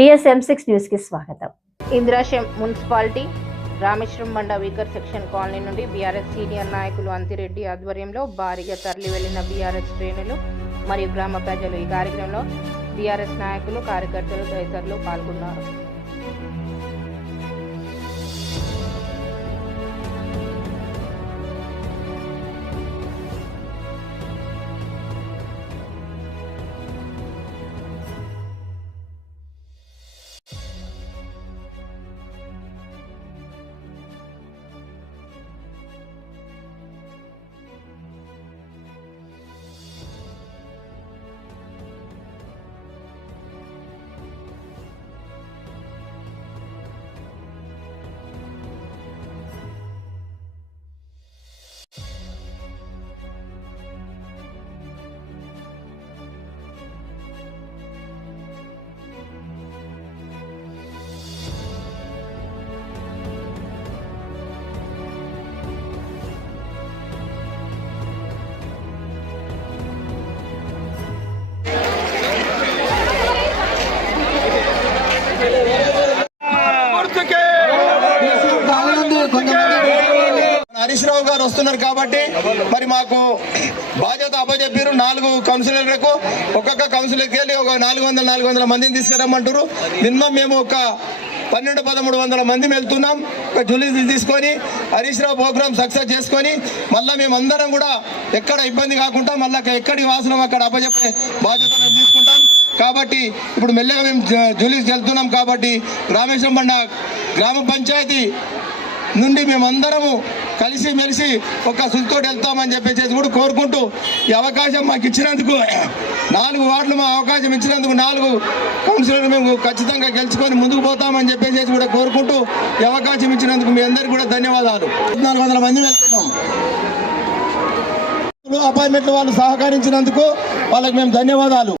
TSM6 news కి స్వాగతం. ఇంద్రాశం municipality Rameswaram బండ వీకర్ సెక్షన్ కాలనీ నుండి బీఆర్ఎస్ సీనియర్ నాయకులు అంతిరెడ్డి ఆధ్వర్యంలో భారీగా తరలి వెళ్లిన బీఆర్ఎస్ శ్రేణులు మరియు గ్రామ ప్రజలు. ఈ కార్యక్రమంలో బీఆర్ఎస్ నాయకులు, కార్యకర్తలు తదితరులు పాల్గొన్నారు. హరీష్ రావు గారు వస్తున్నారు కాబట్టి మరి మాకు బాధ్యత అప్పచెప్పారు. 4 కౌన్సిలర్లకు ఒక్కొక్క కౌన్సిలర్కి వెళ్ళి ఒక 400 మందిని తీసుకురమ్మంటారు. మినిమం మేము ఒక 1200-1300 మంది వెళ్తున్నాం. ఒక జూలీలు తీసుకొని హరీష్ రావు ప్రోగ్రామ్ సక్సెస్ చేసుకొని మళ్ళీ మేమందరం కూడా ఎక్కడ ఇబ్బంది కాకుండా మళ్ళీ ఎక్కడికి వాసనం అక్కడ అప్పచెప్పే బాధ్యత మేము తీసుకుంటాం. కాబట్టి ఇప్పుడు మెల్లగా మేము జూలీస్కి వెళ్తున్నాం. కాబట్టి రామేశ్వరం బండ గ్రామ పంచాయతీ నుండి మేమందరము కలిసిమెలిసి ఒక సుల్తోటి వెళ్తామని చెప్పేసి కూడా కోరుకుంటూ ఈ అవకాశం మాకు ఇచ్చినందుకు 4 వార్డులు మా అవకాశం ఇచ్చినందుకు 4 కౌన్సిలర్లు మేము ఖచ్చితంగా గెలుచుకొని ముందుకు పోతామని చెప్పేసి కూడా కోరుకుంటూ ఈ అవకాశం ఇచ్చినందుకు మీ అందరికీ కూడా ధన్యవాదాలు. 400 మంది వెళ్తున్నాం. అపాయింట్మెంట్ వాళ్ళు సహకరించినందుకు వాళ్ళకి మేము ధన్యవాదాలు.